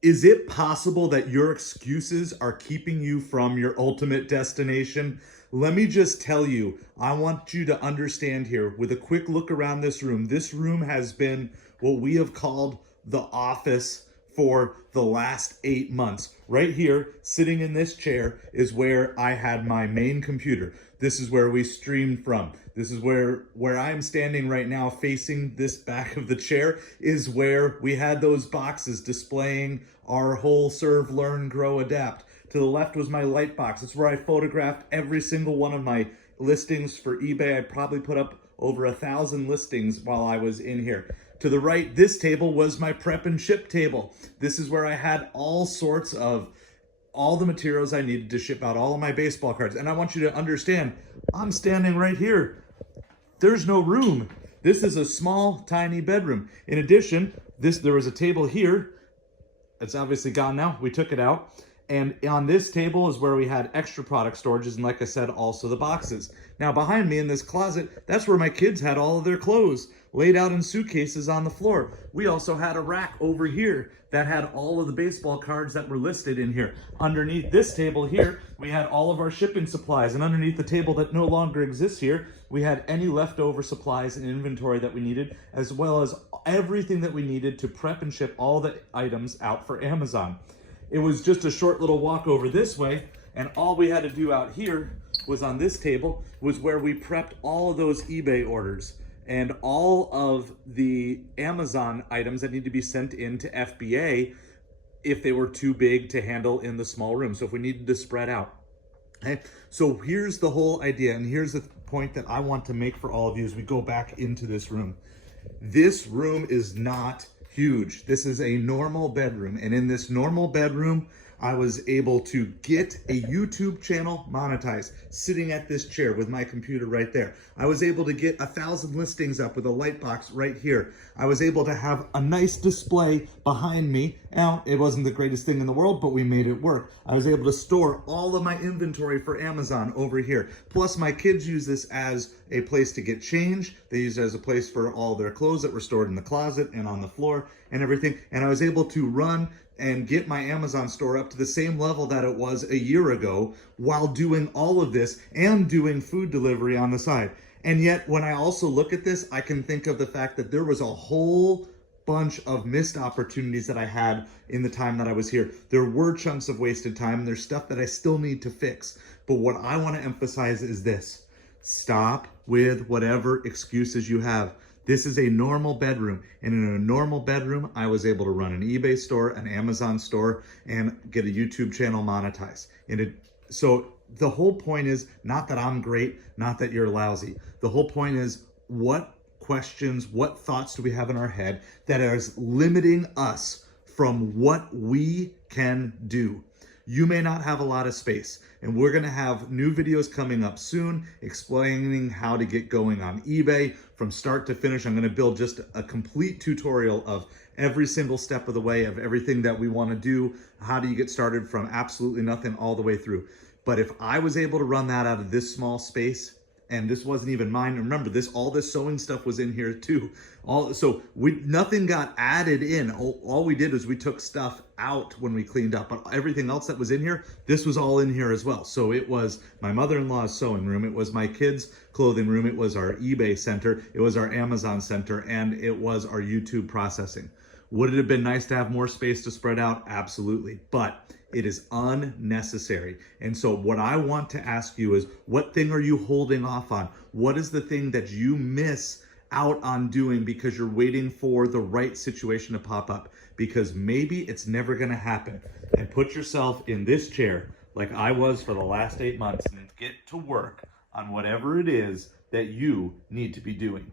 Is it possible that your excuses are keeping you from your ultimate destination? Let me just tell you, I want you to understand here with a quick look around this room. This room has been what we have called the office for the last 8 months. Right here, sitting in this chair, is where I had my main computer. This is where we streamed from. This is where I am standing right now, facing this back of the chair, is where we had those boxes displaying our whole serve, learn, grow, adapt. To the left was my light box. It's where I photographed every single one of my listings for eBay. I probably put up over 1,000 listings while I was in here. To the right, this table was my prep and ship table. This is where I had all sorts of all the materials I needed to ship out all of my baseball cards. And I want you to understand, I'm standing right here. There's no room. This is a small, tiny bedroom. In addition, there was a table here. It's obviously gone now. We took it out. And on this table is where we had extra product storages, and like I said, also the boxes. Now behind me in this closet, that's where my kids had all of their clothes laid out in suitcases on the floor. We also had a rack over here that had all of the baseball cards that were listed in here. Underneath this table here, we had all of our shipping supplies, and underneath the table that no longer exists here, we had any leftover supplies and inventory that we needed, as well as everything that we needed to prep and ship all the items out for Amazon. It was just a short little walk over this way, and all we had to do out here was on this table was where we prepped all of those eBay orders and all of the Amazon items that need to be sent in to FBA if they were too big to handle in the small room. So if we needed to spread out. Okay, so here's the whole idea, and here's the point that I want to make for all of you as we go back into this room. This room is not huge. This is a normal bedroom, and in this normal bedroom, I was able to get a YouTube channel monetized sitting at this chair with my computer right there. I was able to get 1,000 listings up with a light box right here. I was able to have a nice display behind me. Now, it wasn't the greatest thing in the world, but we made it work. I was able to store all of my inventory for Amazon over here. Plus, my kids use this as a place to get change. They use it as a place for all their clothes that were stored in the closet and on the floor and everything. And I was able to run and get my Amazon store up to the same level that it was a year ago while doing all of this and doing food delivery on the side. And yet, when I also look at this, I can think of the fact that there was a whole bunch of missed opportunities that I had in the time that I was here. There were chunks of wasted time. There's stuff that I still need to fix. But what I want to emphasize is this: stop with whatever excuses you have. This is a normal bedroom, and in a normal bedroom, I was able to run an eBay store, an Amazon store, and get a YouTube channel monetized. So the whole point is not that I'm great, not that you're lousy. The whole point is, what questions, what thoughts do we have in our head that is limiting us from what we can do? You may not have a lot of space, and we're gonna have new videos coming up soon explaining how to get going on eBay from start to finish. I'm gonna build just a complete tutorial of every single step of the way of everything that we wanna do. How do you get started from absolutely nothing all the way through? But if I was able to run that out of this small space, and this wasn't even mine. Remember, all this sewing stuff was in here too. Nothing got added in. All we did was we took stuff out when we cleaned up, but everything else that was in here, this was all in here as well. So it was my mother-in-law's sewing room. It was my kids' clothing room. It was our eBay center. It was our Amazon center, and it was our YouTube processing. Would it have been nice to have more space to spread out? Absolutely. But it is unnecessary. And so what I want to ask you is, what thing are you holding off on? What is the thing that you miss out on doing because you're waiting for the right situation to pop up? Because maybe it's never going to happen. And put yourself in this chair like I was for the last 8 months and get to work on whatever it is that you need to be doing.